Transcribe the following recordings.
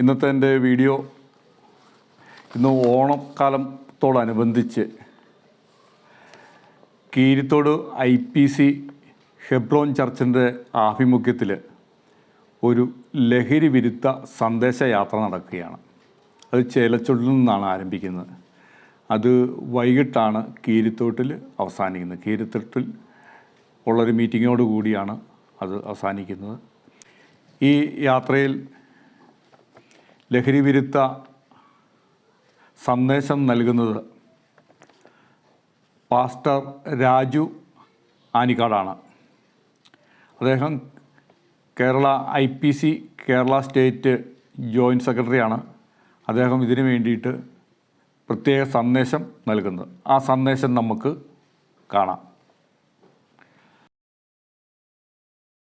ഇന്നത്തെ എന്റെ വീഡിയോ ഇന്ന് ഓണക്കാലത്തോടനുബന്ധിച്ച് Keerithode I P C Hebron ചർച്ചിന്റെ ആഭിമുഖ്യത്തിൽ ഒരു ലഹരി വിരുദ്ധ സന്ദേശയാത്ര നടക്കുകയാണ്. അത് ചേലച്ചുള്ളിൽ നിന്നാണ് ആരംഭിക്കുന്നത്. അത് വൈകിട്ടാണ് കീരിത്തോട്ടിൽ അവസാനിക്കുന്നത്. കീരിത്തോട്ടിൽ ഉള്ളൊരു മീറ്റിങ്ങോട് കൂടിയാണ് അത് അവസാനിക്കുന്നത്. ഈ യാത്രയിൽ ലഹരി വിരുദ്ധ സന്ദേശം നൽകുന്നത് പാസ്റ്റർ രാജു ആനിക്കാടാണ്. അദ്ദേഹം Kerala I P C Kerala state joint സെക്രട്ടറിയാണ്. അദ്ദേഹം ഇതിനു വേണ്ടിയിട്ട് പ്രത്യേക സന്ദേശം നൽകുന്നത്. ആ സന്ദേശം നമുക്ക് കാണാം.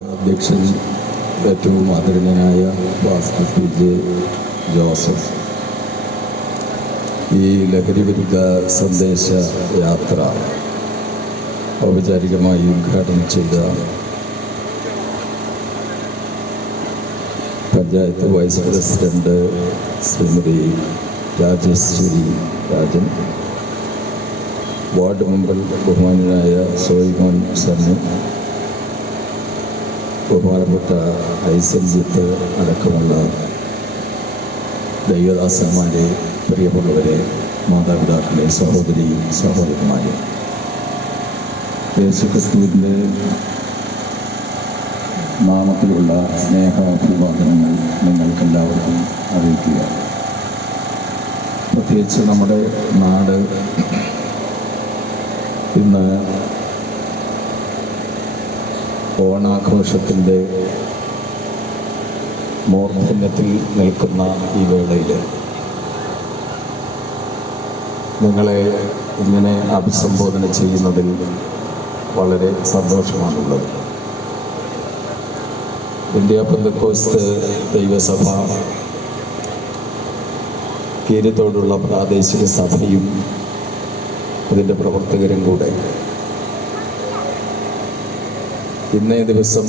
അധ്യക്ഷൻ ഏറ്റവും ആദരണീയനായ ഭാസ്കർ പി ജെ ജോസഫ്. ഈ ലഹരിവിരുദ്ധ സന്ദേശ യാത്ര ഔപചാരികമായി ഉദ്ഘാടനം ചെയ്ത panchayat vice president Shrimati Rajeshwari Rajan ward member ബഹുമാനായ സോയിമോൻ സണ്ണി ബഹുമാനപ്പെട്ട ഐസൽജിത്ത് അടക്കമുള്ള ദൈവദാസന്മാരെ പ്രിയപ്പെട്ടവരെ മാതാപിതാക്കളെ സഹോദരി സഹോദരന്മാരെ. യേശുക്രിസ്തുവിന്റെ നാമത്തിലുള്ള സ്നേഹാഭിവാദനങ്ങൾ നിങ്ങൾക്കെല്ലാവർക്കും അറിയിക്കുക പ്രത്യേകിച്ച് നമ്മുടെ നാട് ഇന്ന് ഓണാഘോഷത്തിന്റെ മൂർധന്യത്തിൽ നിൽക്കുന്ന ഈ വേളയിൽ നിങ്ങളെ ഇങ്ങനെ അഭിസംബോധന ചെയ്യുന്നതിൽ വളരെ സന്തോഷമാണുള്ളത്. ഇന്ത്യ പെന്തക്കോസ്റ്റ് ദൈവസഭ തീരത്തോടുള്ള പ്രാദേശിക സഭയും അതിന്റെ പ്രവർത്തകരും കൂടെ ഇന്നേ ദിവസം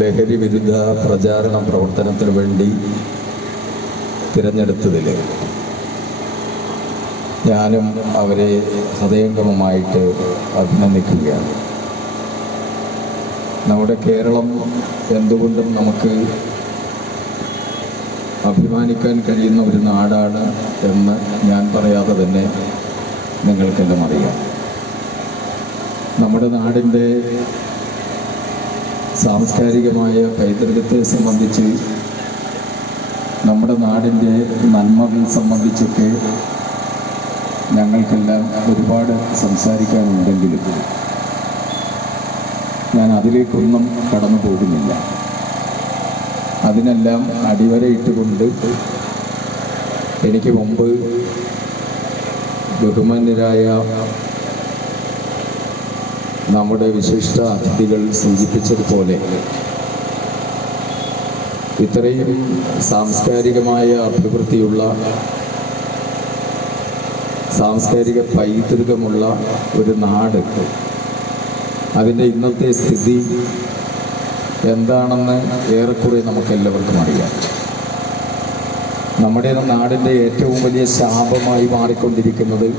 ലഹരി വിരുദ്ധ പ്രചാരണ പ്രവർത്തനത്തിന് വേണ്ടി തിരഞ്ഞെടുത്തതിൽ ഞാനും അവരെ ഹൃദയംഗമമായിട്ട് അഭിനന്ദിക്കുകയാണ്. നമ്മുടെ കേരളം എന്തുകൊണ്ടും നമുക്ക് അഭിമാനിക്കാൻ കഴിയുന്ന ഒരു നാടാണ് എന്ന് ഞാൻ പറയാതെ തന്നെ നിങ്ങൾക്കെല്ലാം അറിയാം. നമ്മുടെ നാടിന്റെ സാംസ്കാരികമായ പൈതൃകത്തെ സംബന്ധിച്ച് നമ്മുടെ നാടിന്റെ നന്മകൾ സംബന്ധിച്ചൊക്കെ ഞങ്ങൾക്കെല്ലാം ഒരുപാട് സംസാരിക്കാനുണ്ടെങ്കിലും ഞാൻ അതിലേക്കൊന്നും കടന്നു പോകുന്നില്ല. അതിനെല്ലാം അടിവരയിട്ടുകൊണ്ട് എനിക്ക് മുമ്പ് ബഹുമാന്യരായ നമ്മുടെ വിശിഷ്ട അതിഥികൾ സൂചിപ്പിച്ചതുപോലെ. ഇത്രയും സാംസ്കാരികമായ അഭിവൃദ്ധിയുള്ള സാംസ്കാരിക പൈതൃകമുള്ള ഒരു നാട്. അതിന്റെ ഇന്നത്തെ സ്ഥിതി എന്താണെന്ന് ഏറെക്കുറെ നമുക്കെല്ലാവർക്കും അറിയാം. നമ്മുടെ നാടിന്റെ ഏറ്റവും വലിയ ശാപമായി മാറിക്കൊണ്ടിരിക്കുന്നത്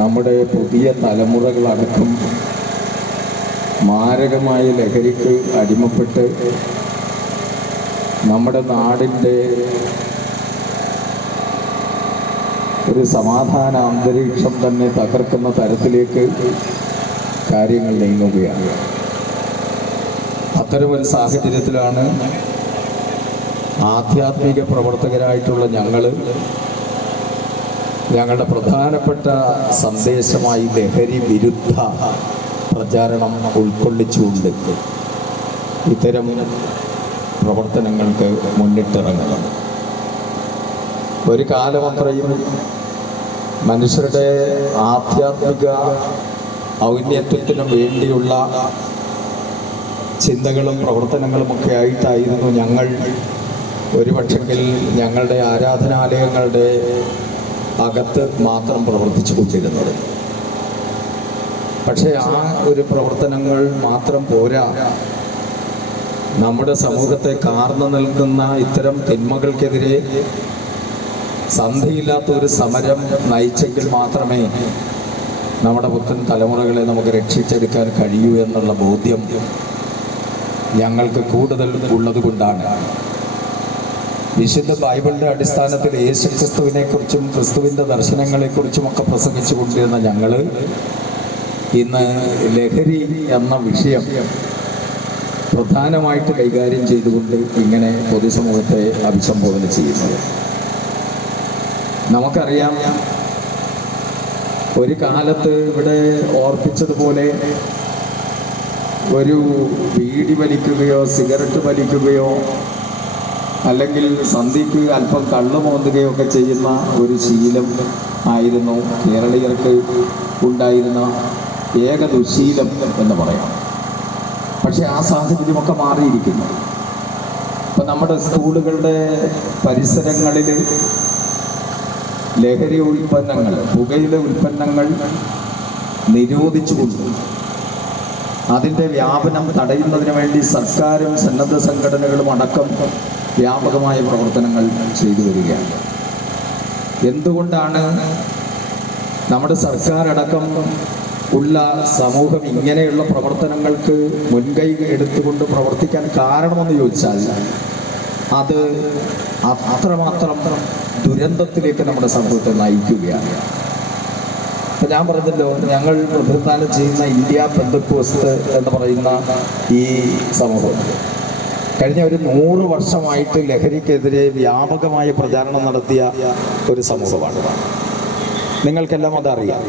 നമ്മുടെ പുതിയ തലമുറകളടക്കം മാരകമായ ലഹരിക്ക് അടിമപ്പെട്ട് നമ്മുടെ നാടിന്റെ ഒരു സമാധാന അന്തരീക്ഷം തന്നെ തകർക്കുന്ന തരത്തിലേക്ക് കാര്യങ്ങൾ നീങ്ങുകയാണ്. അത്തരമൊരു സാഹചര്യത്തിലാണ് ആധ്യാത്മിക പ്രവർത്തകരായിട്ടുള്ള ഞങ്ങൾ ഞങ്ങളുടെ പ്രധാനപ്പെട്ട സന്ദേശമായി ലഹരി വിരുദ്ധ പ്രചാരണം ഉൾക്കൊള്ളിച്ചുകൊണ്ട് ഇത്തരം പ്രവർത്തനങ്ങൾക്ക് മുന്നിട്ടിറങ്ങുന്നത് ഒരു കാലമത്രയും മനുഷ്യരുടെ ആധ്യാത്മിക ഔന്നത്യത്തിനും വേണ്ടിയുള്ള ചിന്തകളും പ്രവർത്തനങ്ങളുമൊക്കെ ആയിട്ടായിരുന്നു ഞങ്ങൾ ഒരുപക്ഷെങ്കിൽ ഞങ്ങളുടെ ആരാധനാലയങ്ങളുടെ അകത്ത് മാത്രം പ്രവർത്തിച്ചു കൊണ്ടിരുന്നത് പക്ഷേ ആ ഒരു പ്രവർത്തനങ്ങൾ മാത്രം പോരാ. നമ്മുടെ സമൂഹത്തെ കാർന്നു നിൽക്കുന്ന ഇത്തരം തിന്മകൾക്കെതിരെ സന്ധിയില്ലാത്ത ഒരു സമരം നയിച്ചെങ്കിൽ മാത്രമേ നമ്മുടെ പുത്തൻ തലമുറകളെ നമുക്ക് രക്ഷിച്ചെടുക്കാൻ കഴിയൂ എന്നുള്ള ബോധ്യം ഞങ്ങൾക്ക് കൂടുതൽ ഉള്ളത് കൊണ്ടാണ് വിശുദ്ധ ബൈബിളിന്റെ അടിസ്ഥാനത്തിൽ യേശു ക്രിസ്തുവിനെ കുറിച്ചും ക്രിസ്തുവിന്റെ ദർശനങ്ങളെ കുറിച്ചും ഒക്കെ പ്രസംഗിച്ചു കൊണ്ടിരുന്ന ഞങ്ങൾ ഇന്ന് ലഹരി എന്ന വിഷയം പ്രധാനമായിട്ട് കൈകാര്യം ചെയ്തുകൊണ്ട് ഇങ്ങനെ പൊതുസമൂഹത്തെ അഭിസംബോധന ചെയ്യുന്നത്. നമുക്കറിയാം ഒരു കാലത്ത് ഇവിടെ ഓർപ്പിച്ചതുപോലെ ഒരു ബീഡി വലിക്കുകയോ സിഗരറ്റ് വലിക്കുകയോ അല്ലെങ്കിൽ സന്ധിക്ക് അല്പം കള്ളു മോന്തുകയോ ചെയ്യുന്ന ഒരു ശീലം ആയിരുന്നു കേരളീയർക്ക് ഉണ്ടായിരുന്ന ഏക ദുശീലം എന്ന് പറയാം. പക്ഷേ ആ സാഹചര്യമൊക്കെ മാറിയിരിക്കുന്നു. ഇപ്പം നമ്മുടെ സ്കൂളുകളുടെ പരിസരങ്ങളിൽ ലഹരി ഉൽപ്പന്നങ്ങൾ പുകയിലെ ഉൽപ്പന്നങ്ങൾ നിരോധിച്ചുകൊണ്ട് അതിന്റെ വ്യാപനം തടയുന്നതിന് വേണ്ടി സർക്കാരും സന്നദ്ധ സംഘടനകളും അടക്കം വ്യാപകമായ പ്രവർത്തനങ്ങൾ ചെയ്തു വരികയാണ്. എന്തുകൊണ്ടാണ് നമ്മുടെ സർക്കാർ അടക്കം ഉള്ള സമൂഹം ഇങ്ങനെയുള്ള പ്രവർത്തനങ്ങൾക്ക് മുൻകൈ എടുത്തുകൊണ്ട് പ്രവർത്തിക്കാൻ കാരണമെന്ന് ചോദിച്ചാൽ അത് അത്രമാത്രം ദുരന്തത്തിലേക്ക് നമ്മുടെ സമൂഹത്തെ നയിക്കുകയാണ്. ഇപ്പം ഞാൻ പറഞ്ഞല്ലോ ഞങ്ങൾ പ്രതിനിധാനം ചെയ്യുന്ന ഇന്ത്യ ബന്ധുക്കോസ് എന്ന് പറയുന്ന ഈ സമൂഹം. കഴിഞ്ഞ ഒരു നൂറ് വർഷമായിട്ട് ലഹരിക്കെതിരെ വ്യാപകമായ പ്രചാരണം നടത്തിയ ഒരു സമൂഹമാണ്. നിങ്ങൾക്കെല്ലാം അതറിയാം.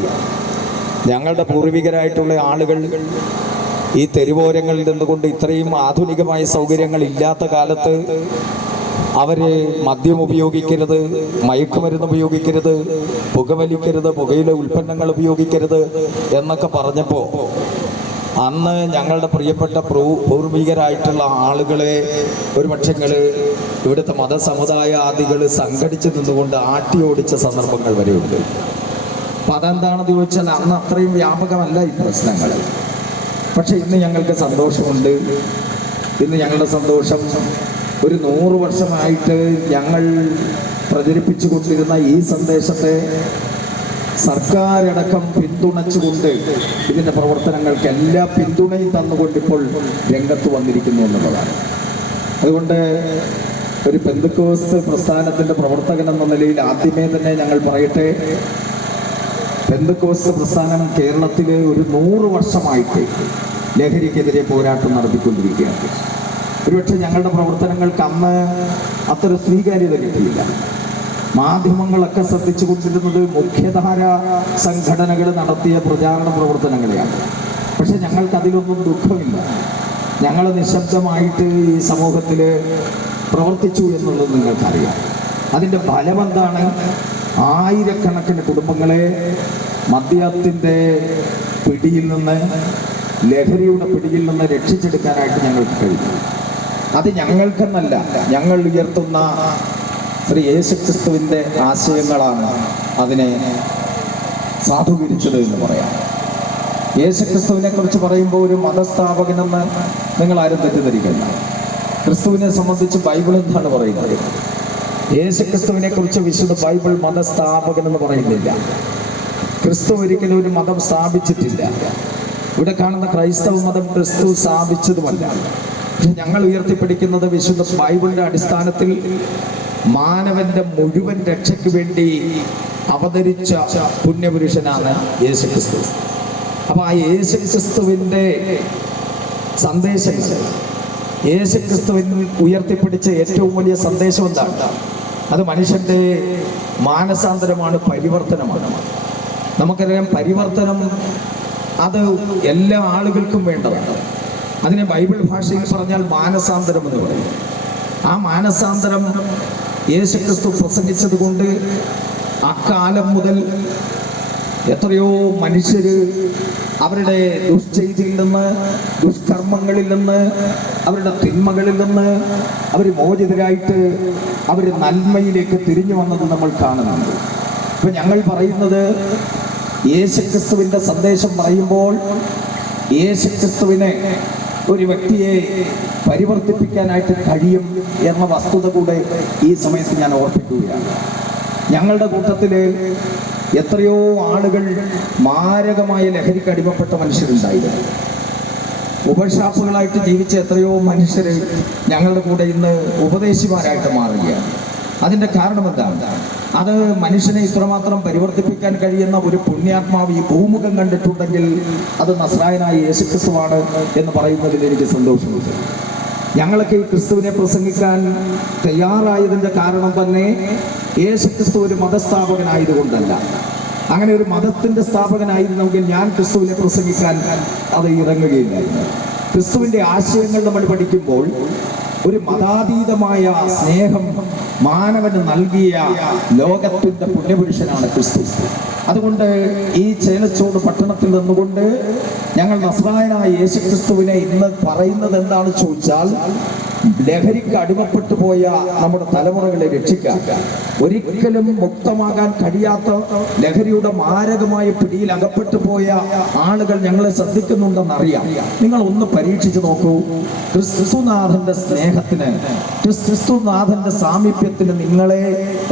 ഞങ്ങളുടെ പൂർവികരായിട്ടുള്ള ആളുകൾ ഈ തെരുവോരങ്ങളിൽ നിന്നുകൊണ്ട് ഇത്രയും ആധുനികമായ സൗകര്യങ്ങൾ ഇല്ലാത്ത കാലത്ത് അവർ മദ്യം ഉപയോഗിക്കരുത് മയക്കുമരുന്ന് ഉപയോഗിക്കരുത് പുകവലിക്കരുത് പുകയിലെ ഉൽപ്പന്നങ്ങൾ ഉപയോഗിക്കരുത് എന്നൊക്കെ പറഞ്ഞപ്പോൾ അന്ന് ഞങ്ങളുടെ പ്രിയപ്പെട്ട പ്രൂ- പൂർവികരായിട്ടുള്ള ആളുകളെ ഒരുപക്ഷെ ഇവിടുത്തെ മതസമുദായ ആദികൾ സംഘടിച്ചു നിന്നുകൊണ്ട് ആട്ടി ഓടിച്ച സന്ദർഭങ്ങൾ വരെയുണ്ട്. അപ്പം അതെന്താണെന്ന് ചോദിച്ചാൽ അന്ന് അത്രയും വ്യാപകമല്ല ഈ പ്രശ്നങ്ങൾ. പക്ഷെ ഇന്ന് ഞങ്ങൾക്ക് സന്തോഷമുണ്ട്. ഇന്ന് ഞങ്ങളുടെ സന്തോഷം ഒരു നൂറ് വർഷമായിട്ട് ഞങ്ങൾ പ്രചരിപ്പിച്ചു കൊണ്ടിരുന്ന ഈ സന്ദേശത്തെ സർക്കാരടക്കം പിന്തുണച്ചുകൊണ്ട് ഇതിന്റെ പ്രവർത്തനങ്ങൾക്ക് എല്ലാ പിന്തുണയും തന്നുകൊണ്ട് ഇപ്പോൾ രംഗത്ത് വന്നിരിക്കുന്നു എന്നുള്ളതാണ്. അതുകൊണ്ട് ഒരു പെന്തുക്കോസ് പ്രസ്ഥാനത്തിന്റെ പ്രവർത്തകൻ എന്ന നിലയിൽ ആദ്യമേ തന്നെ ഞങ്ങൾ പറയട്ടെ പെന്തുക്കോസ് പ്രസ്ഥാനം കേരളത്തിലെ ഒരു നൂറ് വർഷമായിട്ട് ലഹരിക്കെതിരെ പോരാട്ടം നടത്തിക്കൊണ്ടിരിക്കുകയാണ്. ഒരുപക്ഷെ ഞങ്ങളുടെ പ്രവർത്തനങ്ങൾക്ക് അന്ന് അത്ര സ്വീകാര്യത കിട്ടിയില്ല. മാധ്യമങ്ങളൊക്കെ ശ്രദ്ധിച്ചു കൊണ്ടിരുന്നത് മുഖ്യധാര സംഘടനകൾ നടത്തിയ പ്രചാരണ പ്രവർത്തനങ്ങളെയാണ്. പക്ഷെ ഞങ്ങൾക്ക് അതിലൊന്നും ദുഃഖമില്ല. ഞങ്ങൾ നിശബ്ദമായിട്ട് ഈ സമൂഹത്തിൽ പ്രവർത്തിച്ചു എന്നുള്ളത് നിങ്ങൾക്കറിയാം. അതിന്റെ ഫലം എന്താണ്? ആയിരക്കണക്കിന് കുടുംബങ്ങളെ മദ്യത്തിന്റെ പിടിയിൽ നിന്ന് ലഹരിയുടെ പിടിയിൽ നിന്ന് രക്ഷിച്ചെടുക്കാനായിട്ട് ഞങ്ങൾക്ക് കഴിഞ്ഞു. അത് ഞങ്ങൾക്കെന്നല്ല ഞങ്ങൾ ഉയർത്തുന്ന ശ്രീ യേശുക്രിസ്തുവിന്റെ ആശയങ്ങളാണ് അതിനെ സാധൂകരിച്ചത് എന്ന് പറയാം. യേശുക്രിസ്തുവിനെ കുറിച്ച് പറയുമ്പോൾ ഒരു മതസ്ഥാപകനെന്ന് നിങ്ങൾ ആരും തെറ്റിദ്ധരിക്കണ്ട. ക്രിസ്തുവിനെ സംബന്ധിച്ച് ബൈബിൾ എന്താണ് പറയുന്നത്? യേശുക്രിസ്തുവിനെ കുറിച്ച് വിശുദ്ധ ബൈബിൾ മതസ്ഥാപകൻ എന്ന് പറയുന്നില്ല. ക്രിസ്തു ഒരിക്കലും ഒരു മതം സ്ഥാപിച്ചിട്ടില്ല. ഇവിടെ കാണുന്ന ക്രൈസ്തവ മതം ക്രിസ്തു സ്ഥാപിച്ചതുമല്ല. ഞങ്ങൾ ഉയർത്തിപ്പിടിക്കുന്നത് വിശുദ്ധ ബൈബിളിന്റെ അടിസ്ഥാനത്തിൽ മാനവന്റെ മുഴുവൻ രക്ഷയ്ക്ക് വേണ്ടി അവതരിച്ച പുണ്യപുരുഷനാണ് യേശു ക്രിസ്തു അപ്പൊ ആ യേശു യേശുക്രിസ്തുവിന്റെ സന്ദേശങ്ങൾ യേശുക്രിസ്തുവിൻ ഉയർത്തിപ്പിടിച്ച ഏറ്റവും വലിയ സന്ദേശം എന്താണ്? അത് മനുഷ്യന്റെ മാനസാന്തരമാണ് പരിവർത്തനമാണ്. നമുക്കറിയാം പരിവർത്തനം അത് എല്ലാ ആളുകൾക്കും വേണ്ടതാണ്. അതിനെ ബൈബിൾ ഭാഷയിൽ പറഞ്ഞാൽ മാനസാന്തരം എന്ന് പറയും. ആ മാനസാന്തരം യേശുക്രിസ്തു പ്രസംഗിച്ചത് കൊണ്ട് അക്കാലം മുതൽ എത്രയോ മനുഷ്യർ അവരുടെ ദുശ്ചൈതിയിൽ നിന്ന് ദുഷ്കർമ്മങ്ങളിൽ നിന്ന് അവരുടെ തിന്മകളിൽ നിന്ന് അവർ മോചിതരായിട്ട് അവർ നന്മയിലേക്ക് തിരിഞ്ഞു വന്നത് നമ്മൾ കാണുന്നുണ്ട്. ഇപ്പം ഞങ്ങൾ പറയുന്നത് യേശുക്രിസ്തുവിന്റെ സന്ദേശം പറയുമ്പോൾ യേശുക്രിസ്തുവിനെ ഒരു വ്യക്തിയെ പരിവർത്തിപ്പിക്കാനായിട്ട് കഴിയും എന്ന വസ്തുത കൂടെ ഈ സമയത്ത് ഞാൻ ഓർപ്പിക്കുകയാണ്. ഞങ്ങളുടെ കൂട്ടത്തിൽ എത്രയോ ആളുകൾ മാരകമായ ലഹരിക്ക് അടിമപ്പെട്ട മനുഷ്യരുണ്ടായിരുന്നു. ഉപഷാപ്പുകളായിട്ട് ജീവിച്ച എത്രയോ മനുഷ്യർ ഞങ്ങളുടെ കൂടെ ഇന്ന് ഉപദേശിമാരായിട്ട് മാറുകയാണ്. അതിന്റെ കാരണം എന്താണ്? അത് മനുഷ്യനെ ഇത്രമാത്രം പരിവർത്തിപ്പിക്കാൻ കഴിയുന്ന ഒരു പുണ്യാത്മാവ് ഈ ഭൂമുഖം കണ്ടിട്ടുണ്ടെങ്കിൽ അത് നസ്രായനായ യേശുക്രിസ്തുവാണ് എന്ന് പറയുന്നതിൽ എനിക്ക് സന്തോഷമുണ്ട്. ഞങ്ങളൊക്കെ ഈ ക്രിസ്തുവിനെ പ്രസംഗിക്കാൻ തയ്യാറായതിന്റെ കാരണം തന്നെ യേശുക്രിസ്തു ഒരു മതസ്ഥാപകനായതുകൊണ്ടല്ല. അങ്ങനെ ഒരു മതത്തിന്റെ സ്ഥാപകനായിരുന്നെങ്കിൽ ഞാൻ ക്രിസ്തുവിനെ പ്രസംഗിക്കാൻ അത് ഇറങ്ങുകയില്ലായിരുന്നു. ക്രിസ്തുവിന്റെ ആശയങ്ങൾ നമ്മൾ പഠിക്കുമ്പോൾ ഒരു മതാതീതമായ സ്നേഹം മാനവന് നൽകിയ ലോകത്തിന്റെ പുണ്യപുരുഷനാണ് ക്രിസ്തു. അതുകൊണ്ട് ഈ ചേലച്ചോട് പട്ടണത്തിൽ നിന്നുകൊണ്ട് ഞങ്ങൾ നസ്രായനായ യേശുക്രിസ്തുവിനെ ഇന്ന് പറയുന്നത് എന്താണ് ചോദിച്ചാൽ ലഹരിക്ക് അടിമപ്പെട്ടു പോയ നമ്മുടെ തലമുറകളെ രക്ഷിക്കാൻ ഒരിക്കലും മുക്തമാകാൻ കഴിയാത്ത ലഹരിയുടെ മാരകമായ പിടിയിൽ അകപ്പെട്ടു പോയ ആളുകൾ ഞങ്ങളെ ശ്രദ്ധിക്കുന്നുണ്ടെന്ന് അറിയാം നിങ്ങൾ ഒന്ന് പരീക്ഷിച്ചു നോക്കൂ. ക്രിസ്തുനാഥന്റെ സ്നേഹത്തിന് ക്രിസ്തുനാഥന്റെ സാമീപ്യത്തിന് നിങ്ങളെ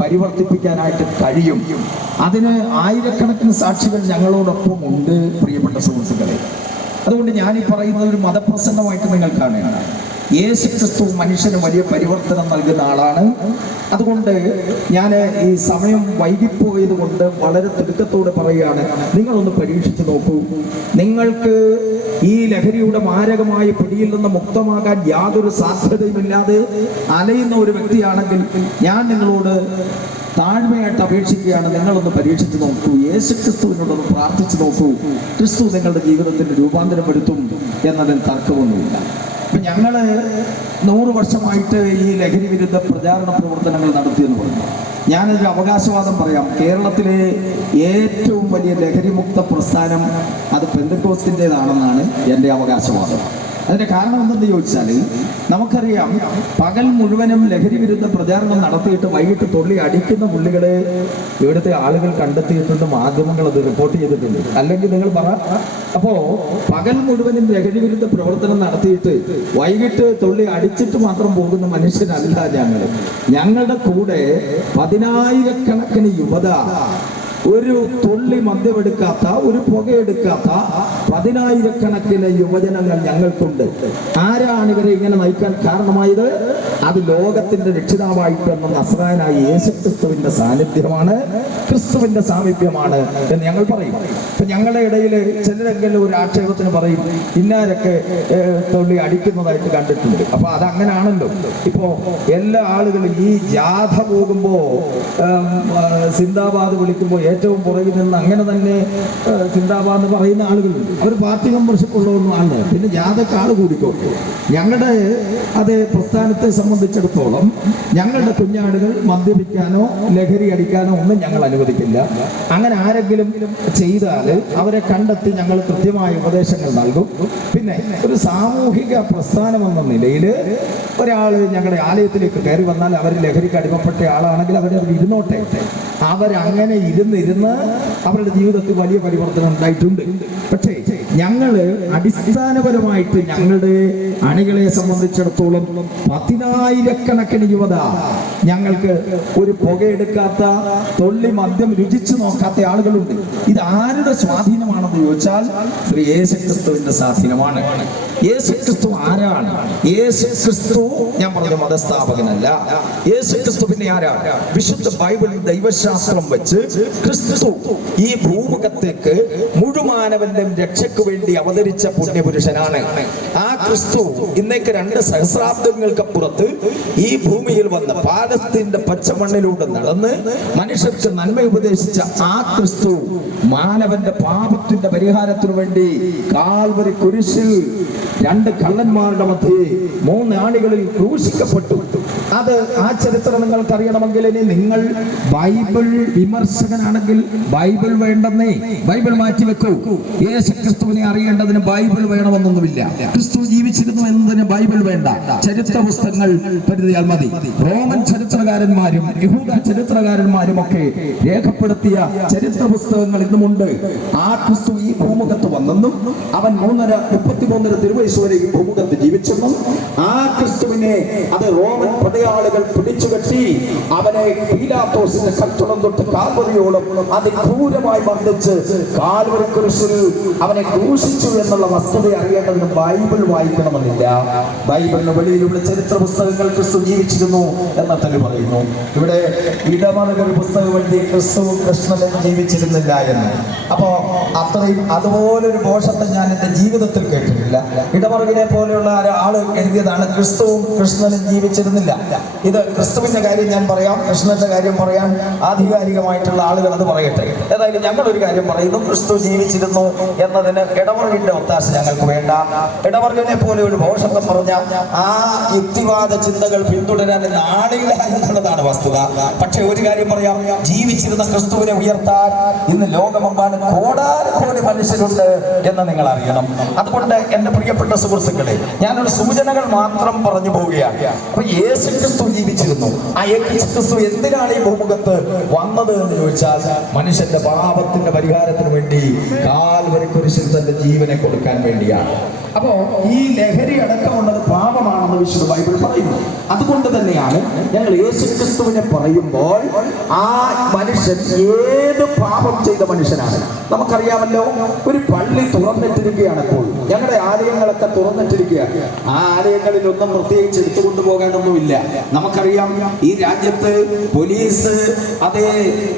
പരിവർത്തിപ്പിക്കാനായിട്ട് കഴിയും. അതിന് ആയിരക്കണക്കിന് സാക്ഷികൾ ഞങ്ങളോടൊപ്പം ഉണ്ട് പ്രിയപ്പെട്ട സുഹൃത്തുക്കളെ. അതുകൊണ്ട് ഞാൻ ഈ പറയുന്നത് ഒരു മതപ്രസംഗമായിട്ട് നിങ്ങൾ കാണുകയാണ് യേശു ക്രിസ്തു മനുഷ്യന് വലിയ പരിവർത്തനം നൽകുന്ന ആളാണ്. അതുകൊണ്ട് ഞാൻ ഈ സമയം വൈകിപ്പോയത് കൊണ്ട് വളരെ തിടുക്കത്തോടെ പറയുകയാണ്. നിങ്ങളൊന്ന് പരീക്ഷിച്ചു നോക്കൂ. നിങ്ങൾക്ക് ഈ ലഹരിയുടെ മാരകമായ പിടിയിൽ നിന്ന് മുക്തമാകാൻ യാതൊരു സാധ്യതയുമില്ലാതെ അലയുന്ന ഒരു വ്യക്തിയാണെങ്കിൽ ഞാൻ നിങ്ങളോട് താഴ്മയായിട്ട് അപേക്ഷിക്കുകയാണ്. നിങ്ങളൊന്ന് പരീക്ഷിച്ചു നോക്കൂ. യേശു ക്രിസ്തുവിനോടൊന്ന് പ്രാർത്ഥിച്ചു നോക്കൂ. ക്രിസ്തു നിങ്ങളുടെ ജീവിതത്തിന്റെ രൂപാന്തരപ്പെടുത്തും എന്നതിൽ തർക്കമൊന്നുമില്ല. അപ്പൊ ഞങ്ങൾ നൂറ് വർഷമായിട്ട് ഈ ലഹരി വിരുദ്ധ പ്രചാരണ പ്രവർത്തനങ്ങൾ നടത്തിയെന്ന് പറഞ്ഞു. ഞാനൊരു അവകാശവാദം പറയാം. കേരളത്തിലെ ഏറ്റവും വലിയ ലഹരിമുക്ത പ്രസ്ഥാനം അത് പെന്തക്കോസ്റ്റിന്റെതാണെന്നാണ് എന്റെ അവകാശവാദം. അതിന്റെ കാരണം എന്തെന്ന് ചോദിച്ചാൽ നമുക്കറിയാം പകൽ മുഴുവനും ലഹരി വിരുദ്ധ പ്രചാരണം നടത്തിയിട്ട് വൈകിട്ട് തുള്ളി അടിക്കുന്ന പുള്ളികളെ ഇവിടുത്തെ ആളുകൾ കണ്ടെത്തിയിട്ടുണ്ട് മാധ്യമങ്ങൾ അത് റിപ്പോർട്ട് ചെയ്തിട്ടുണ്ട്. അല്ലെങ്കിൽ നിങ്ങൾ പറ അപ്പോ പകൽ മുഴുവനും ലഹരി വിരുദ്ധ പ്രവർത്തനം നടത്തിയിട്ട് വൈകിട്ട് തുള്ളി അടിച്ചിട്ട് മാത്രം പോകുന്ന മനുഷ്യനല്ല ഞങ്ങൾ. ഞങ്ങളുടെ കൂടെ പതിനായിരക്കണക്കിന് യുവത ഒരു തുള്ളി മദ്യമെടുക്കാത്ത ഒരു പുകയെടുക്കാത്ത പതിനായിരക്കണക്കിന് യുവജനങ്ങൾ ഞങ്ങൾക്കുണ്ട്. ആരാണ് ഇവരെ ഇങ്ങനെ നയിക്കാൻ കാരണമായത്? അത് ലോകത്തിന്റെ രക്ഷിതാവായിട്ട് വന്ന യേശുക്രിസ്തുവിന്റെ സാന്നിധ്യമാണ് ക്രിസ്തുവിന്റെ സാമീപ്യമാണ് എന്ന് ഞങ്ങൾ പറയും. ഇപ്പൊ ഞങ്ങളുടെ ഇടയിൽ ചിലരെങ്കിലും ഒരു ആക്ഷേപത്തിന് പറയും ഇന്നാരൊക്കെ തുള്ളി അടിക്കുന്നതായിട്ട് കണ്ടിട്ടുണ്ട്. അപ്പൊ അത് അങ്ങനെയാണല്ലോ ഇപ്പോ എല്ലാ ആളുകളും ഈ ജാഥ പോകുമ്പോ സിന്ദാബാദ് വിളിക്കുമ്പോൾ ഏറ്റവും പുറകിൽ നിന്ന് അങ്ങനെ തന്നെ എന്ന് പറയുന്ന ആളുകളുണ്ട് അവർ പാർട്ടി മെമ്പർഷിപ്പ് ഉള്ളതൊന്നും ആണ്. പിന്നെ ജാഥക്ക് ആൾ കൂടിക്കോട്ടെ ഞങ്ങളുടെ അത് പ്രസ്ഥാനത്തെ സംബന്ധിച്ചിടത്തോളം ഞങ്ങളുടെ കുഞ്ഞാടുകൾ മദ്യപിക്കാനോ ലഹരി അടിക്കാനോ ഒന്നും ഞങ്ങൾ അനുവദിക്കില്ല. അങ്ങനെ ആരെങ്കിലും ചെയ്താൽ അവരെ കണ്ടെത്തി ഞങ്ങൾ കൃത്യമായ ഉപദേശങ്ങൾ നൽകും. പിന്നെ ഒരു സാമൂഹിക പ്രസ്ഥാനം എന്ന നിലയിൽ ഒരാൾ ഞങ്ങളുടെ ആലയത്തിലേക്ക് കയറി വന്നാൽ അവർ ലഹരിക്ക് അടിമപ്പെട്ട ആളാണെങ്കിൽ അവരവർ ഇരുന്നോട്ടെ. അവരങ്ങനെ ഇരുന്നിരുന്ന് അവരുടെ ജീവിതത്തിൽ വലിയ പരിവർത്തനം ഉണ്ടായിട്ടുണ്ട്. പക്ഷേ ഞങ്ങൾ അടിസ്ഥാനപരമായിട്ട് ഞങ്ങളുടെ അണികളെ സംബന്ധിച്ചിടത്തോളം പതിനായിരക്കണക്കിന് യുവത ഞങ്ങൾക്ക് ഒരു പുകയെടുക്കാത്ത തൊള്ളി മദ്യം രുചിച്ചു നോക്കാത്ത ആളുകളുണ്ട്. ഇത് ആരുടെ സ്വാധീനമാണെന്ന് ചോദിച്ചാൽ ശ്രീ യേശുക്രിസ്തുവിന്റെ സ്വാധീനമാണ്. യേശുക്രിസ്തു ആരാണ്? യേശുക്രിസ്തു ഞാൻ പറഞ്ഞ മതസ്ഥാപകനല്ല. യേശുക്രിസ്തു പിന്നെ ആരാണ്? വിശുദ്ധ ബൈബിളിൽ ദൈവശാസ്ത്രം വെച്ച് ക്രിസ്തു ഈ ഭൂമുഖത്തേക്ക് മുഴുമാനവന്റെ രക്ഷയ്ക്ക് വേണ്ടി അവതരിച്ച പുണ്യപുരുഷനാണ്. ആ ക്രിസ്തു ഇന്നേക്ക് രണ്ട് സഹസ്രാബ്ദങ്ങൾക്കപ്പുറത്ത് ഈ ഭൂമിയിൽ വന്ന് പാലസ്തീന്റെ പച്ചമണ്ണിലൂടെ നടന്ന് മനുഷ്യർക്ക് നന്മ ഉപദേശിച്ച ആ ക്രിസ്തു മാനവന്റെ പാപത്തിന്റെ പരിഹാരത്തിനു വേണ്ടി കാൽവരി കുരിശിൽ രണ്ട് കള്ളന്മാരുടെ മധ്യേ മൂന്ന് ക്രൂശിക്കപ്പെട്ടു. അത് ആ ചരിത്രം നിങ്ങൾക്ക് അറിയണമെങ്കിൽ ഇനി നിങ്ങൾ ബൈബിൾ വിമർശകനാണെങ്കിൽ ബൈബിൾ വേണ്ടെന്നേ. ബൈബിൾ മാറ്റി വെക്കൂ യേശു ക്രിസ്തുവിനെ അറിയേണ്ടതിന് ബൈബിൾ വേണമെന്നൊന്നുമില്ല. ക്രിസ്തു ജീവിച്ചിരുന്നു എന്നതിന് ബൈബിൾ വേണ്ട. ചരിത്ര പുസ്തകങ്ങൾ പരിധിയാൽ മതി. റോമൻ ചരിത്രകാരന്മാരും യഹൂദ ചരിത്രകാരന്മാരും ഒക്കെ രേഖപ്പെടുത്തിയ ചരിത്ര പുസ്തകങ്ങൾ ഇന്നുമുണ്ട്. ആ ക്രിസ്തു ഈ ഭൂമുഖത്ത് വന്നെന്നും അവൻ മൂന്നര മുപ്പത്തിമൂന്നര തിരുവയസ് വരെ ഈ ഭൂമുഖത്ത് ജീവിച്ചെന്നും ആ ക്രിസ്തുവിനെ അത് റോമൻ പടയാളികൾ പിടിച്ചുകെട്ടി അവനെ പീലാത്തോസിന്റെ കട്ടുളം തൊട്ട് കാൽവറിയോളം അതിക്രൂരമായി മർദ്ദിച്ച് കാൽവറി കുരിശിൽ അവനെ ക്രൂശിച്ചു എന്നുള്ള വസ്തുത അറിയേണ്ടതിന് ബൈബിൾ വായിക്കണമെന്നില്ല. ബൈബിളിന് വെളിയിലുള്ള ചരിത്ര പുസ്തകങ്ങൾ ക്രിസ്തു ജീവിച്ചിരുന്നു എന്ന തന്നെ പറയുന്നു. ഇവിടെ ഇടമറുകൾ പുസ്തകം എഴുതി ക്രിസ്തുവും കൃഷ്ണനും ജീവിച്ചിരുന്നില്ല എന്ന്. അപ്പോ അത്രയും അതുപോലൊരു ദോഷത്തെ ഞാൻ എന്റെ ജീവിതത്തിൽ കേട്ടിട്ടില്ല. ഇടമറുകിനെ പോലെയുള്ള ആൾ എഴുതിയതാണ് ക്രിസ്തുവും കൃഷ്ണനും ജീവിച്ചിരുന്നില്ല. ഇത് ക്രിസ്തുവിന്റെ കാര്യം ഞാൻ പറയാം കൃഷ്ണന്റെ കാര്യം പറയാൻ ആധികാരികമായിട്ടുള്ള ആളുകൾ അത് പറയട്ടെ. ഏതായാലും ഞങ്ങൾ ഒരു കാര്യം പറയുന്നു ക്രിസ്തു ജീവിച്ചിരുന്നു എന്നതിന് ഇടവർഗിന്റെ ഒത്താശ ഞങ്ങൾക്ക് വേണ്ട. ഇടവർഗനെ പോലെ ഒരു ഭോഷത്വം പറഞ്ഞ ആ യുക്തിവാദ ചിന്തകൾ പിന്തുടരാൻ നാളില്ല എന്നുള്ളതാണ് വസ്തുത. പക്ഷെ ഒരു കാര്യം പറയാം. ജീവിച്ചിരുന്ന ക്രിസ്തുവിനെ ഉയർത്താൻ ഇന്ന് ലോകമെമ്പാടും കോടാനുകോടി മനുഷ്യരുണ്ട് എന്ന് നിങ്ങൾ അറിയണം അതുകൊണ്ട് എന്റെ പ്രിയപ്പെട്ട സുഹൃത്തുക്കളെ ഞാനൊരു സൂചനകൾ മാത്രം പറഞ്ഞു പോവുകയാണ്. അപ്പൊ യേശു ക്രിസ്തു ജീവിച്ചിരുന്നു. ആ യേശു ക്രിസ്തു എന്തിനാണ് ഈ ഭൂമുഖത്ത് വന്നത് എന്ന് ചോദിച്ചാൽ മനുഷ്യന്റെ പാപത്തിന്റെ പരിഹാരത്തിന് വേണ്ടി കാൽവരി കുരിശിൽ തന്റെ ജീവനെ കൊടുക്കാൻ വേണ്ടിയാണ്. അപ്പോ ഈ ലഹരി അടക്കമുള്ളത് പാപമാണെന്ന് വിശുദ്ധ ബൈബിൾ പറയുന്നു. അതുകൊണ്ട് തന്നെയാണ് ഞങ്ങൾ യേശു ക്രിസ്തുവിനെ പറയുമ്പോൾ ആ മനുഷ്യൻ ഏത് പാപം ചെയ്ത മനുഷ്യനാണ്? നമുക്കറിയാമല്ലോ ഒരു പള്ളി തുറന്നിട്ടിരിക്കുകയാണ് ഇപ്പോൾ. ഞങ്ങളുടെ ആലയങ്ങളൊക്കെ തുറന്നിട്ടിരിക്കുകയാണ്. ആ ആലയങ്ങളിലൊന്നും പ്രത്യേകിച്ച് എടുത്തുകൊണ്ട് പോകാനൊന്നുമില്ല. നമുക്കറിയാം ഈ രാജ്യത്ത് പോലീസ് അതേ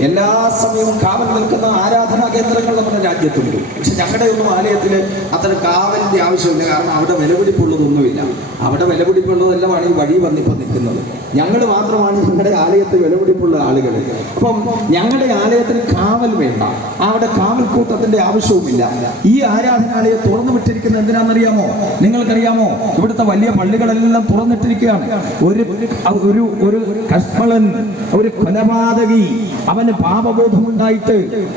എല്ലാ സമയവും കാവൽ നിൽക്കുന്ന ആരാധനാ കേന്ദ്രങ്ങൾ നമ്മുടെ രാജ്യത്തുണ്ട്. പക്ഷെ ഞങ്ങളുടെ ഒന്നും ആലയത്തിൽ അത്ര കാവലിന്റെ ആവശ്യമില്ല. കാരണം അവിടെ വിലപിടിപ്പുള്ളതൊന്നുമില്ല. അവിടെ വിലപിടിപ്പുള്ളതെല്ലാമാണ് ഈ വഴി വന്നിപ്പോൾ നിൽക്കുന്നത്. ഞങ്ങൾ മാത്രമാണ് ഞങ്ങളുടെ ആലയത്തിൽ വിലപിടിപ്പുള്ള ആളുകൾ അപ്പം ഞങ്ങളുടെ ആലയത്തിന് കാവൽ വേണ്ട. അവിടെ കാവൽ കൂട്ടത്തിന്റെ ആവശ്യവുമില്ല. ഈ ആരാധനാലയം തുറന്നു വിട്ടിരിക്കുന്നത് എന്തിനാണെന്നറിയാമോ? നിങ്ങൾക്കറിയാമോ? ഇവിടുത്തെ വലിയ പള്ളികളെല്ലാം തുറന്നിട്ടിരിക്കുകയാണ്. ഒരു ഒരു ഒരു കഷ്മളൻ ഒരു കൊലപാതകി അവന് പാപബോധമുണ്ടായിട്ട്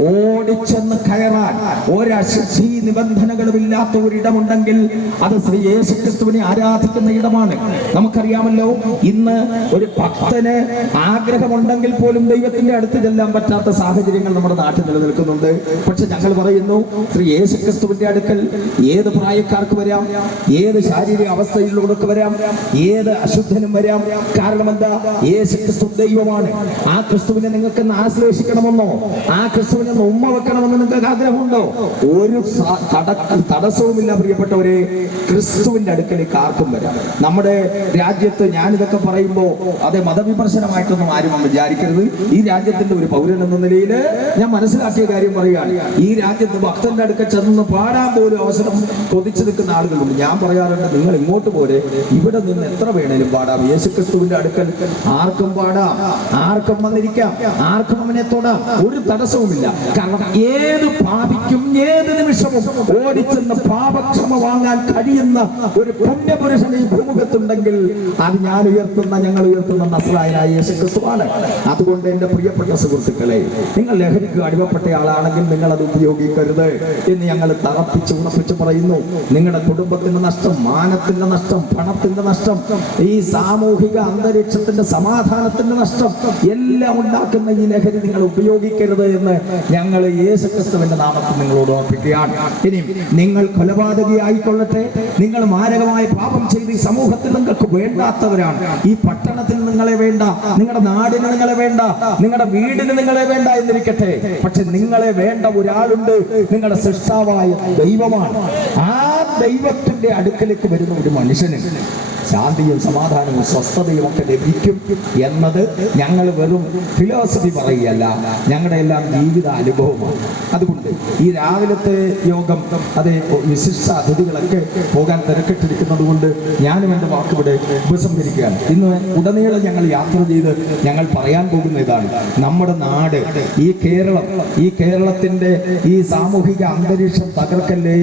ഓടിച്ചെന്ന് കയറാൻ ഒരശുദ്ധി നിബന്ധനകളുമില്ലാത്ത ഒരിടമുണ്ടെങ്കിൽ അത് ശ്രീ യേശുക്രിസ്തുവിനെ ആരാധിക്കുന്ന ഇടമാണ്. നമുക്കറിയാമല്ലോ ഇന്ന് ഒരു ഭക്തന് ആഗ്രഹമുണ്ടെങ്കിൽ പോലും ദൈവത്തിന്റെ അടുത്ത് ചെല്ലാൻ പറ്റാത്ത സാഹചര്യങ്ങൾ നമ്മുടെ നാട്ടിൽ നിലനിൽക്കുന്നുണ്ട്. പക്ഷെ ഞങ്ങൾ പറയുന്നു ശ്രീ യേശുക്രിസ്തുവിന്റെ അടുക്കൽ ഏത് പ്രായക്കാർക്ക് വരാം? ഏത് ശാരീരിക അവസ്ഥയിലുള്ളവർക്ക് വരാം? ഏത് അശുദ്ധനും വരാം? കാരണം എന്താ? യേശുക്രിസ്തു ദൈവമാണ്. ആ ക്രിസ്തുവിനെ നിങ്ങൾക്ക് ആശ്ലേഷിക്കണമെന്നോ ആ ക്രിസ്തുവിനെ ഉമ്മ വെക്കണമെന്ന് നിങ്ങൾക്ക് ആഗ്രഹമുണ്ടോ? ഒരു തടസ്സവുമില്ല പ്രിയപ്പെട്ടവരെ. ക്രിസ്തുവിന്റെ അടുക്കലേക്ക് ആർക്കും വരാം. നമ്മുടെ രാജ്യത്ത് ഞാനിതൊക്കെ പറയുമ്പോൾ അത് മതവിമർശനമായിട്ടൊന്നും ആരും വിചാരിക്കരുത്. ഈ രാജ്യത്തിന്റെ ഒരു പൗരൻ എന്ന നിലയിൽ ഞാൻ മനസ്സിലാക്കിയ കാര്യം പറയുകയാണ്. ഈ രാജ്യത്ത് ഭക്തന്റെ അടുക്ക ചെന്ന് പാടാൻ പോലും അവസരം കൊതിച്ചു നിൽക്കുന്ന ആളുകളുണ്ട്. ഞാൻ പറയാറുണ്ട് നിങ്ങൾ ഇങ്ങോട്ട് പോലെ ഇവിടെ നിന്ന് എത്ര വേണേലും പാടാം. യേശുക്രിസ്തുവിന്റെ അടുക്കൽ ആർക്കും പാടാം. ആർക്കും വന്നിരിക്കാം. ആർക്കും അവനെ തൊടാം. ഒരു തടസ്സവുമില്ല. കാരണം ഏത് പാപിക്കും ഏത് നിമിഷവും ഓടിച്ചെന്ന് പാപക്ഷമ വാങ്ങാൻ കഴിയുന്ന ഒരു പുണ്യപുരുഷൻ ഈ ഭൂമുഖത്തുണ്ടെങ്കിൽ അത് ഞാൻ ഉയർത്തുന്ന ഞങ്ങൾ ഉയർത്തുന്ന നസ്രായനായ യേശുക്രിസ്തുവാണ് അതുകൊണ്ട് എന്റെ പ്രിയപ്പെട്ട സുഹൃത്തുക്കളെ നിങ്ങൾ ലഹരിക്ക് അടിമപ്പെട്ട ആളാണെങ്കിൽ നിങ്ങൾ അത് ഉപയോഗിക്കരുത് എന്ന് ഞങ്ങൾ തറപ്പിച്ച് ഉറപ്പിച്ച് പറയുന്നു. നിങ്ങളുടെ കുടുംബത്തിന്റെ നഷ്ടം മാനത്തിന്റെ നഷ്ടം പണത്തിന്റെ നഷ്ടം ഈ സാമൂഹിക അന്തരീക്ഷത്തിന്റെ സമാധാനത്തിന്റെ നഷ്ടം എല്ലാം ഉണ്ടാക്കുന്ന ഈ ലഹരി നിങ്ങൾ ഉപയോഗിക്കരുത് എന്ന് ഞങ്ങൾ യേശുക്രിസ്തുവിന്റെ നാമത്തിൽ നിങ്ങളോട് ഓർപ്പിക്കുകയാണ്. ഇനി നിങ്ങൾ കൊലപാതകി ആയിക്കൊള്ളട്ടെ നിങ്ങൾ മാരകമായ പാപം ചെയ്ത് ഈ സമൂഹത്തിൽ നിങ്ങൾക്ക് വേണ്ടാത്തവരാണ്. ഈ പട്ടണത്തിൽ നിങ്ങളെ വേണ്ട. നിങ്ങളുടെ നാടിന് നിങ്ങളെ വേണ്ട. നിങ്ങളുടെ വീടിന് നിങ്ങളെ വേണ്ട എന്നിരിക്കട്ടെ. പക്ഷെ നിങ്ങളെ വേണ്ട ഒരാളുണ്ട്. നിങ്ങളുടെ സൃഷ്ടാവായ ദൈവമാണ്. ആ ദൈവത്തിന്റെ അടുക്കലേക്ക് വരുന്ന ഒരു മനുഷ്യന് ശാന്തിയും സമാധാനവും സ്വസ്ഥതയും ഒക്കെ ലഭിക്കും എന്നത് ഞങ്ങൾ വെറും ഫിലോസഫി പറയുകയല്ല. ഞങ്ങളുടെ എല്ലാം ജീവിത അനുഭവമാണ് അതുകൊണ്ട് ഈ രാവിലത്തെ യോഗം അത് വിശിഷ്ട അതിഥികളൊക്കെ പോകാൻ തിരക്കിട്ടിരിക്കുന്നത് കൊണ്ട് ഞാനും എന്റെ വാക്കിവിടെ ഉപസംഹരിക്കുകയാണ്. ഇന്ന് ഉടനീളം ഞങ്ങൾ യാത്ര ചെയ്ത് ഞങ്ങൾ പറയാൻ പോകുന്ന ഇതാണ്. നമ്മുടെ നാട് ഈ കേരളം ഈ കേരളത്തിന്റെ ഈ സാമൂഹിക അന്തരീക്ഷം തകർക്കല്ലേ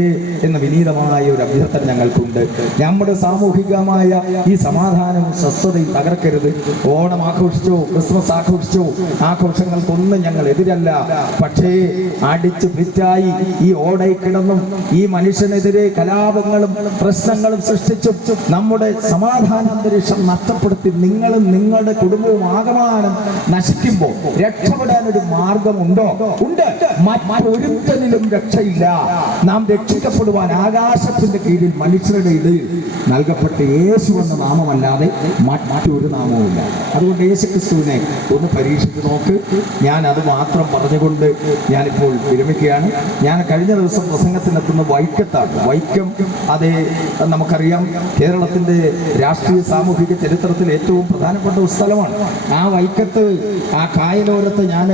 എന്ന വിനീതമായ ഒരു അഭ്യർത്ഥന ഞങ്ങൾക്കുണ്ട്. നമ്മുടെ സാമൂഹികമായ ഈ സമാധാനവും സ്വസ്ഥതയും തകർക്കരുത്. ഓണം ആഘോഷിച്ചോ ക്രിസ്മസ് ആഘോഷിച്ചോ. ആഘോഷങ്ങൾക്കൊന്നും ഞങ്ങൾ എതിരല്ല. പക്ഷേ അടിച്ചു പിറ്റായി ഈ ഓടയിൽ കിടന്നും ഈ മനുഷ്യനെതിരെ കലാപങ്ങളും പ്രശ്നങ്ങളും സൃഷ്ടിച്ചും നമ്മുടെ സമാധാന അന്തരീക്ഷം നഷ്ടപ്പെടുത്തി നിങ്ങളും നിങ്ങളുടെ കുടുംബവും ആകമാനം നശിക്കുമ്പോൾ രക്ഷപ്പെടാൻ ഒരു മാർഗമുണ്ടോ? ഉണ്ട്. മറ്റൊരുത്തനിലും രക്ഷയില്ല. നാം രക്ഷിക്കപ്പെടുവാൻ ആകാശത്തിന്റെ കീഴിൽ മനുഷ്യരുടെ ഇടയിൽ നൽകപ്പെട്ട യേശു എന്ന നാമമല്ലാതെ മറ്റൊരു നാമവുമില്ല. അതുകൊണ്ട് യേശു ക്രിസ്തുവിനെ ഒന്ന് പരീക്ഷിച്ച് നോക്ക്. ഞാൻ അത് മാത്രം പറഞ്ഞുകൊണ്ട് ഞാനിപ്പോൾ വിരമിക്കുകയാണ്. ഞാൻ കഴിഞ്ഞ ദിവസം പ്രസംഗത്തിനെത്തുന്ന വൈക്കത്താണ്. വൈക്കം അതേ നമുക്കറിയാം കേരളത്തിന്റെ രാഷ്ട്രീയ സാമൂഹിക ചരിത്രത്തിൽ ഏറ്റവും പ്രധാനപ്പെട്ട ഒരു സ്ഥലമാണ്. ആ വൈക്കത്ത് ആ കായലോരത്ത് ഞാൻ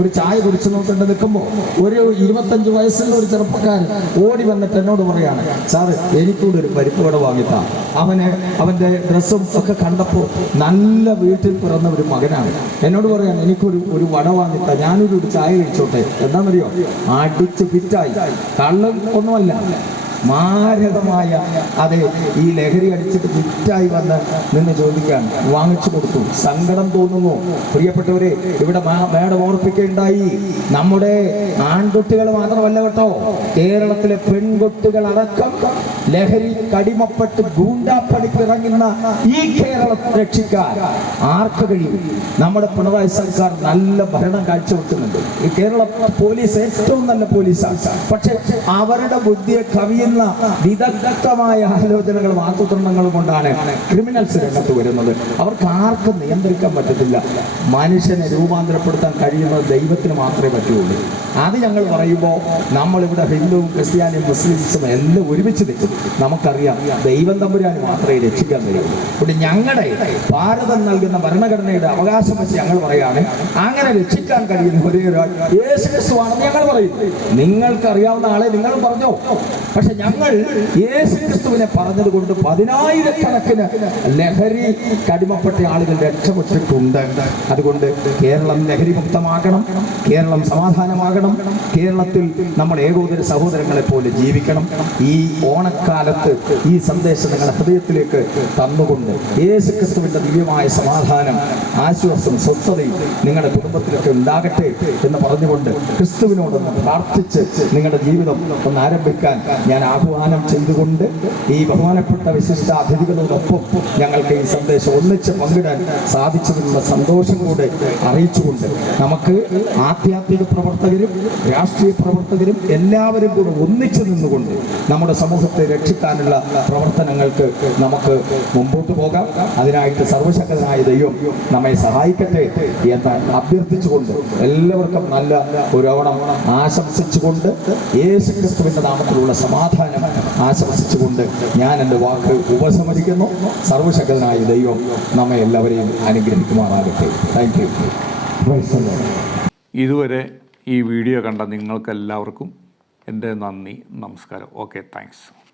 ഒരു ചായ കുടിച്ചു നോക്കേണ്ടി നിൽക്കുമ്പോൾ ഒരു ഇരുപത്തഞ്ച് വയസ്സുള്ള ഒരു ചെറുപ്പക്കാരൻ ഓടി വന്നിട്ട് എന്നോട് പറയാണ് സാറ് എനിക്കൂടെ ഒരു പരിപ്പ് വാങ്ങിത്താ. അവന് അവന്റെ ഡ്രസ്സും ഒക്കെ കണ്ടപ്പോൾ നല്ല വീട്ടിൽ പിറന്ന ഒരു മകനാണ്. എന്നോട് പറയാൻ എനിക്കൊരു ഒരു വട വാങ്ങിട്ട ഞാനൊരു ചായ കഴിച്ചോട്ടെ. എന്താണെന്നറിയോ അടിച്ച് ഫിറ്റായി. കള്ളം ഒന്നുമല്ല. മാരകമായ അതെ ഈ ലഹരി അടിച്ചിട്ട് വിറ്റായി വന്ന് നിന്ന് ചോദിക്കാൻ വാങ്ങിച്ചു കൊടുത്തു. സങ്കടം തോന്നുന്നു. പ്രിയപ്പെട്ടവരെ ഇവിടെ മേടം ഓർപ്പിക്കുകയുണ്ടായി നമ്മുടെ ആൺകുട്ടികൾ മാത്രമല്ല കേട്ടോ കേരളത്തിലെ പെൺകുട്ടികൾ അടക്കം ലഹരി കടിമപ്പെട്ട് ഗൂണ്ടാപ്പണിക്ക് ഇറങ്ങുന്ന ഈ കേരളത്തെ രക്ഷിക്കാൻ ആർക്ക് കഴിയും? നമ്മുടെ പിണറായി സർക്കാർ നല്ല ഭരണം കാഴ്ചവെക്കുന്നുണ്ട്. ഈ കേരള പോലീസ് ഏറ്റവും നല്ല പോലീസാണ്. പക്ഷെ അവരുടെ ബുദ്ധിയെ കവിയുന്ന വിദഗ്ധമായ ആലോചനകളും ആസൂത്രണങ്ങളും കൊണ്ടാണ് ക്രിമിനൽസ് രംഗത്ത് വരുന്നത്. അവർക്ക് ആർക്കും നിയന്ത്രിക്കാൻ പറ്റത്തില്ല. മനുഷ്യനെ രൂപാന്തരപ്പെടുത്താൻ കഴിയുന്നത് ദൈവത്തിന് മാത്രമേ പറ്റുള്ളൂ. അത് ഞങ്ങൾ പറയുമ്പോൾ നമ്മളിവിടെ ഹിന്ദുവും ക്രിസ്ത്യാനിയും മുസ്ലിംസും എല്ലാം ഒരുമിച്ച് നിൽക്കും നമുക്കറിയാം ദൈവം തമ്പുരാൻ മാത്രമേ രക്ഷിക്കാൻ കഴിയൂ. ഇവിടെ ഞങ്ങളുടെ ഭാരതം നൽകുന്ന ഭരണഘടനയുടെ അവകാശം വെച്ച് ഞങ്ങൾ പറയാണ് അങ്ങനെ രക്ഷിക്കാൻ കഴിയുന്ന ഒരേ ഒരാൾ യേശു ഞങ്ങൾ പറയും. നിങ്ങൾക്കറിയാവുന്ന ആളെ നിങ്ങൾ പറഞ്ഞോ? പക്ഷെ ഞങ്ങൾ യേശു ക്രിസ്തുവിനെ പറഞ്ഞത് കൊണ്ട് പതിനായിരക്കണക്കിന് ലഹരി കടിമപ്പെട്ട ആളുകൾ രക്ഷപ്പെട്ടിട്ടുണ്ട്. അതുകൊണ്ട് കേരളം ലഹരി മുക്തമാകണം കേരളം സമാധാനമാകണം കേരളത്തിൽ നമ്മൾ ഏകോദര സഹോദരങ്ങളെ പോലെ ജീവിക്കണം. ഈ ഓണക്കാലത്ത് ഈ സന്ദേശം നിങ്ങളുടെ ഹൃദയത്തിലേക്ക് തന്നുകൊണ്ട് യേശു ക്രിസ്തുവിന്റെ ദിവ്യമായ സമാധാനം ആശ്വാസം സ്വസ്ഥതയും നിങ്ങളുടെ കുടുംബത്തിലൊക്കെ ഉണ്ടാകട്ടെ എന്ന് പറഞ്ഞുകൊണ്ട് ക്രിസ്തുവിനോടൊന്ന് പ്രാർത്ഥിച്ച് നിങ്ങളുടെ ജീവിതം ഒന്ന് ആരംഭിക്കാൻ ഞാൻ ആഹ്വാനം ചെയ്തുകൊണ്ട് ഈ ബഹുമാനപ്പെട്ട വിശിഷ്ട അതിഥികളോടൊപ്പം ഞങ്ങൾക്ക് ഈ സന്ദേശം ഒന്നിച്ച് പങ്കിടാൻ സാധിച്ചതിനുള്ള സന്തോഷം കൂടെ അറിയിച്ചുകൊണ്ട് നമുക്ക് ആധ്യാത്മിക പ്രവർത്തകരും രാഷ്ട്രീയ പ്രവർത്തകരും എല്ലാവരും കൂടെ ഒന്നിച്ചു നിന്നുകൊണ്ട് നമ്മുടെ സമൂഹത്തെ രക്ഷിക്കാനുള്ള പ്രവർത്തനങ്ങൾക്ക് നമുക്ക് മുമ്പോട്ട് പോകാം. അതിനായിട്ട് സർവശക്തനായ ദൈവം നമ്മെ സഹായിക്കട്ടെ എന്ന് അഭ്യർത്ഥിച്ചുകൊണ്ട് എല്ലാവർക്കും നല്ല ഒരു ഓണം ആശംസിച്ചുകൊണ്ട് യേശു ക്രിസ്തുവിന്റെ നാമത്തിലുള്ള സമാധാനം ആശംസിച്ചുകൊണ്ട് ഞാൻ എന്റെ വാക്ക് ഉപസമരിക്കുന്നു സർവശക്തനായ ദൈവം നമ്മെ എല്ലാവരെയും അനുഗ്രഹിക്കുമാറാകട്ടെ. താങ്ക് യു ഇതുവരെ ഈ വീഡിയോ കണ്ട നിങ്ങൾക്കെല്ലാവർക്കും എന്റെ നന്ദി നമസ്കാരം. Okay thanks